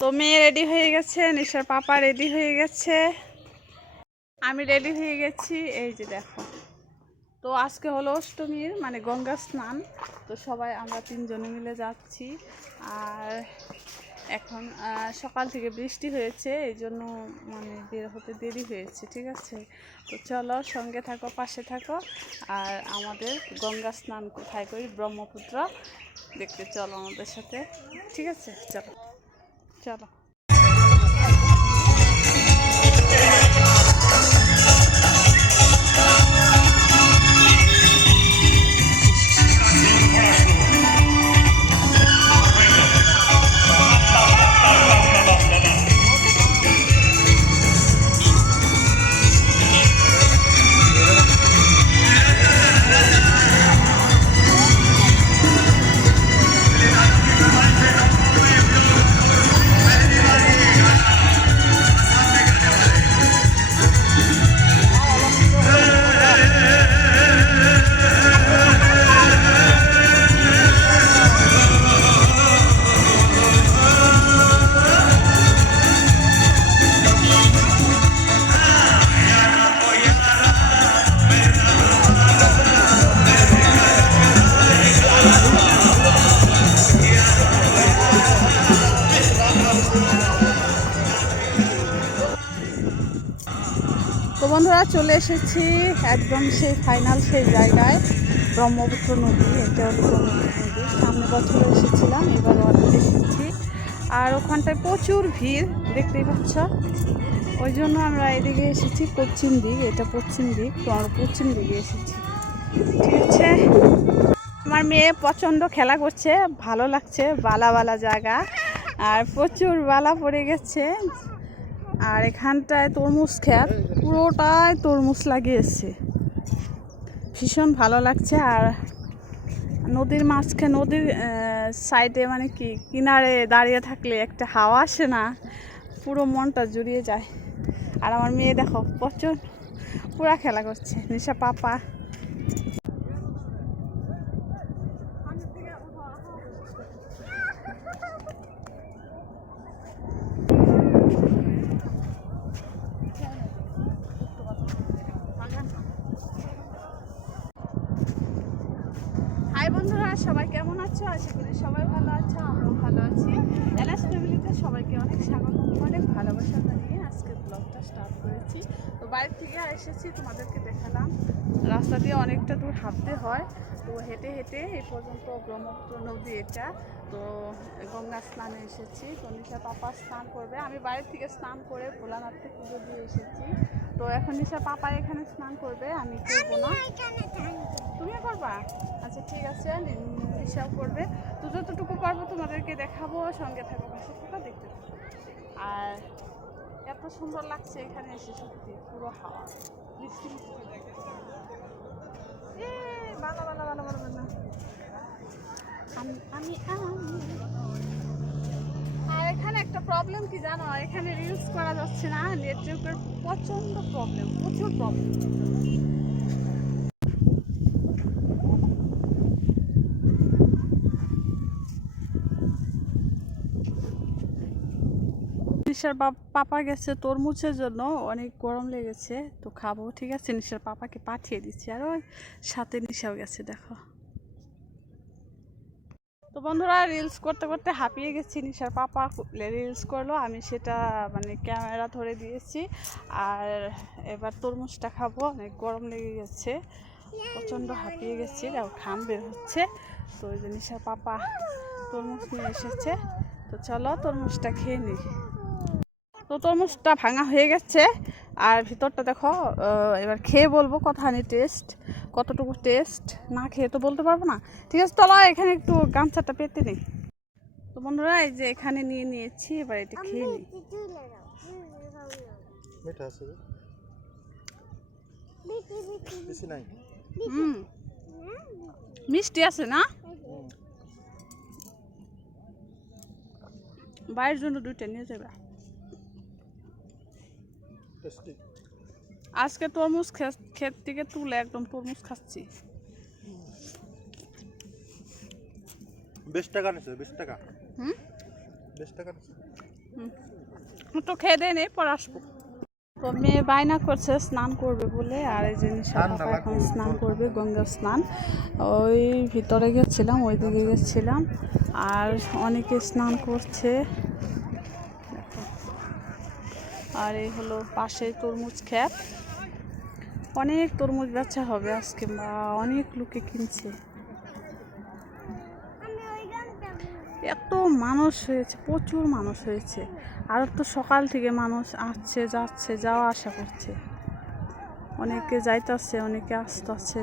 তো মেয়ে রেডি হয়ে গেছে, নিশার পাপা রেডি হয়ে গেছে। আমি রেডি হয়ে গেছি, এই যে দেখো। তো আজকে হলো অষ্টমীর মানে গঙ্গা স্নান। তো সবাই, আমরা তিনজনে মিলে যাচ্ছি। আর এখন সকাল থেকে বৃষ্টি হয়েছে, এই জন্য মানে বের হতে দেরি হয়েছে, ঠিক আছে? তো চলো, সঙ্গে থাকো, পাশে থাকো। আর আমাদের গঙ্গা স্নান কোথায় করি? ব্রহ্মপুত্র। দেখতে চলো আমাদের সাথে, ঠিক আছে? চলো। চলো চলে এসেছি একদম সেই ফাইনাল সেই জায়গায়, ব্রহ্মপুত্র নদী, এটা হলো নদী। সামনে বছর এসেছিলাম, এবার অনেক এসেছি। আর ওখানটায় প্রচুর ভিড়, দেখতেই পাচ্ছ? ওই জন্য আমরা এদিকে এসেছি পশ্চিম দিক, এটা পশ্চিম দিক, তো আমরা পশ্চিম দিকে এসেছি। ঠিক আছে? আমার মেয়ে প্রচণ্ড খেলা করছে, ভালো লাগছে, বালা বালা জায়গা। আর প্রচুর বালা পড়ে গেছে। আর এখানটায় তরমুজ ক্ষেত পুরোটাই তরমুজ লাগিয়েছে। ভীষণ ভালো লাগছে আর নদীর মাঝখানে, নদীর সাইডে মানে কি, কিনারে দাঁড়িয়ে থাকলে একটা হাওয়া আসে না, পুরো মনটা জুড়িয়ে যায়। আর আমার মেয়ে দেখো প্রচুর পুরা খেলা করছে, নিশা পাপা হাই বন্ধুরা আছো? আশা করি সবাই ভালো আছো, আমরাও ভালো আছি। এলাস ফ্যামিলিতে সবাইকে অনেক স্বাগত, অনেক ভালোবাসা জানিয়ে আজকে ব্লগটা স্টার্ট করেছি। তো বাইরে থেকে এসেছি, তোমাদেরকে দেখালাম। রাস্তা দিয়ে অনেকটা দূর হাঁটতে হয়। তো হেঁটে হেঁটে এই পর্যন্ত ব্রহ্মপুত্র নদী এটা। তো গঙ্গা স্নানে এসেছি। তো নিশা পাপা স্নান করবে। আমি বাইরে থেকে স্নান করে ভোলানাথকে পুজো দিয়ে এসেছি। তো এখন নিশা পাপা এখানে স্নান করবে আমি করব না। তুমিও করবা? আচ্ছা ঠিক আছে নিশাও করবে। তো যতটুকু পারব তোমাদেরকে দেখাবো সঙ্গে থাকো পাশে থাকো দেখতে থাকো। আর এত সুন্দর লাগছে এখানে এসে সত্যি পুরো হাওয়া। মিষ্টি মিষ্টি। ভালো ভালো ভালো ভালো ভালো আমি আমি আমি। এখানে একটা প্রবলেম কি জানো? এখানে রিলস করা যাচ্ছে না, নেটওয়ার্কের প্রচণ্ড প্রবলেম প্রচুর প্রবলেম নিশার পাপা গেছে তরমুজের জন্য, অনেক গরম লেগেছে, তো খাব, ঠিক আছে? নিশার পাপাকে পাঠিয়ে দিচ্ছি, আর ওই সাথে নিশাও গেছে, দেখো। তো বন্ধুরা রিলস করতে করতে হাঁপিয়ে গেছি, নিশার পাপা রিলস করল, আমি সেটা মানে ক্যামেরা ধরে দিয়েছি, আর এবার তরমুজটা খাব, অনেক গরম লেগে গেছে, প্রচণ্ড হাঁপিয়ে গেছি, আর ঘাম বের হচ্ছে, তো ওই যে নিশার পাপা তরমুজ নিয়ে এসেছে, তো চলো তরমুজটা খেয়ে নিই। তো তরমুজটা ভাঙা হয়ে গেছে। আর ভিতরটা দেখো এবার খেয়ে বলব কতখানি টেস্ট কতটুকু টেস্ট না খেয়ে তো বলতে পারব না। ঠিক আছে চলো এখানে একটু গামছাটা পেতে নিই। তো বন্ধুরা এই যে এখানে নিয়ে নিয়েছি এবার এটা খেয়ে নিই। মিষ্টি আছে না? বাইরের জন্য দুইটা নিয়ে যাবে। আজকে তরমুজ ক্ষেত থেকে তুলে একদম তরমুজ খাচ্ছি। বিশ টাকা বিশ টাকা। হুম? বিশ টাকা নিছে। একটু খেয়ে দিয়ে নেই পর আসব। তো মেয়ে বায়না করছে স্নান করবে বলে আর এই জিনিস এখন স্নান করবে গঙ্গা স্নান। ওই ভিতরে গেছিলাম ওই দিকে গেছিলাম। আর অনেকে স্নান করছে। আর এই হলো পাশে তরমুজ ক্ষেত অনেক তরমুজ বেচা হবে আজকে বা অনেক লোকে কিনছে। এত মানুষ হয়েছে, প্রচুর মানুষ হয়েছে। আর তো সকাল থেকে মানুষ আসছে, যাচ্ছে, যাওয়া আসা করছে। অনেকে যাইতেছে, অনেকে আসতেছে।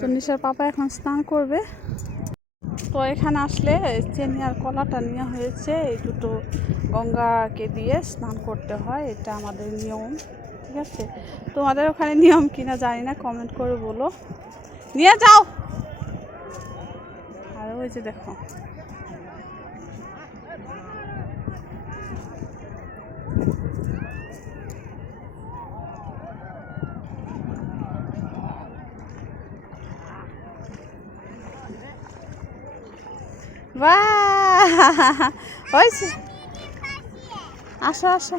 তো নিশার পাপা এখন স্নান করবে। তো এখানে আসলে চেনি আর কলাটা নেওয়া হয়েছে, এই দুটো গঙ্গাকে দিয়ে স্নান করতে হয়, এটা আমাদের নিয়ম, ঠিক আছে? তোমাদের ওখানে নিয়ম কিনা জানি না কমেন্ট করে বলো। নিয়ে যাও! আর ওই যে দেখো বাহ হয়েছে আসো আসো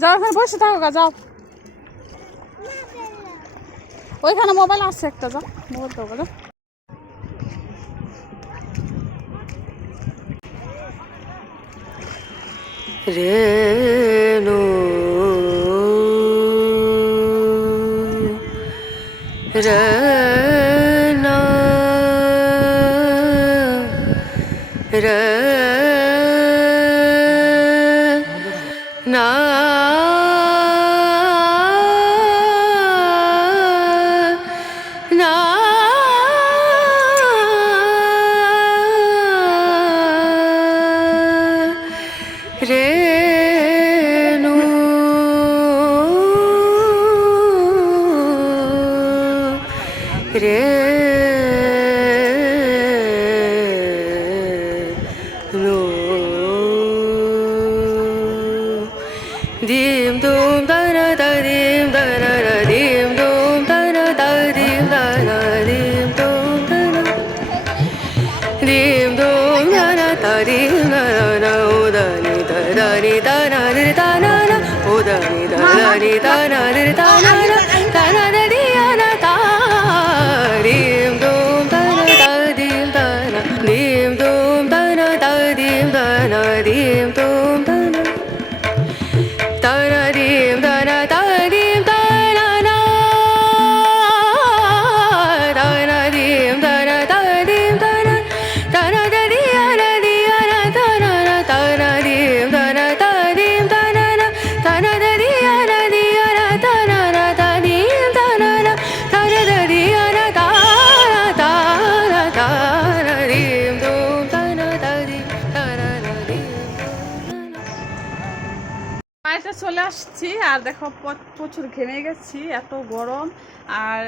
যাও ওখানে বসে থাকো গা, যাও। ওইখানে মোবাইল আছে একটা, যাও মোবাইল তো যাও। রেণু রে আসছি আর দেখো প্রচুর ঘেমে গেছি এত গরম। আর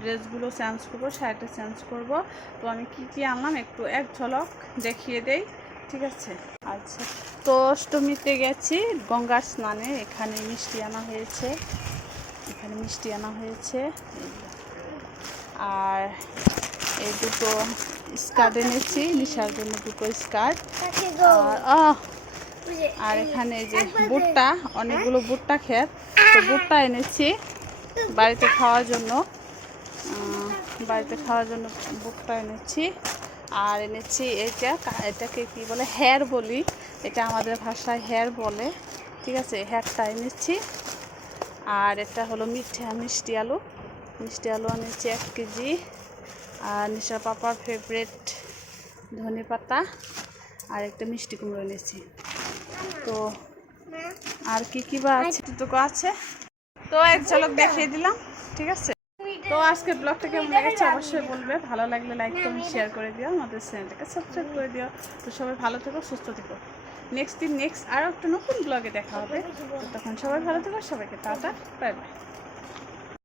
ড্রেসগুলো চেঞ্জ করব শাড়িটা চেঞ্জ করব। তো আমি কি কি আনলাম একটু এক ঝলক দেখিয়ে দেই ঠিক আছে? আচ্ছা তো অষ্টমীতে গেছি গঙ্গার স্নানে এখানে মিষ্টি আনা হয়েছে। এখানে মিষ্টি আনা হয়েছে। আর এই দুটো স্কার্ট এনেছি নিশার জন্য দুটো স্কার্ট। আর আর এখানে যে ভুট্টা, অনেকগুলো ভুট্টা ক্ষেত তো ভুট্টা এনেছি বাড়িতে খাওয়ার জন্য। বাড়িতে খাওয়ার জন্য ভুট্টা এনেছি। আর এনেছি এটা এটাকে কি বলে হেয়ার বলি। এটা আমাদের ভাষায় হেয়ার বলে। ঠিক আছে হেয়ারটা এনেছি। আর এটা হলো মিঠে মিষ্টি আলু। মিষ্টি আলু এনেছি এক কেজি। আর নিশা পাপার ফেভারেট ধনে পাতা আর একটা মিষ্টি কুমড়ো এনেছি। তো আর কি কি বা আছে? এটুকু আছে। তো এক ঝলক দেখিয়ে দিলাম, ঠিক আছে? তো আজকে ব্লগটা কেমন লেগেছে অবশ্যই বলবে। ভালো লাগলে লাইক কমেন্ট শেয়ার করে দিও। আমাদের চ্যানেলটাকে সাবস্ক্রাইব করে দিও। তো সবাই ভালো থেকো, সুস্থ থেকো। নেক্সট দিন নেক্সট আরও একটা নতুন ব্লগে দেখা হবে। তো তখন সবাই ভালো থেকো, সবাইকে টাটা বাই বাই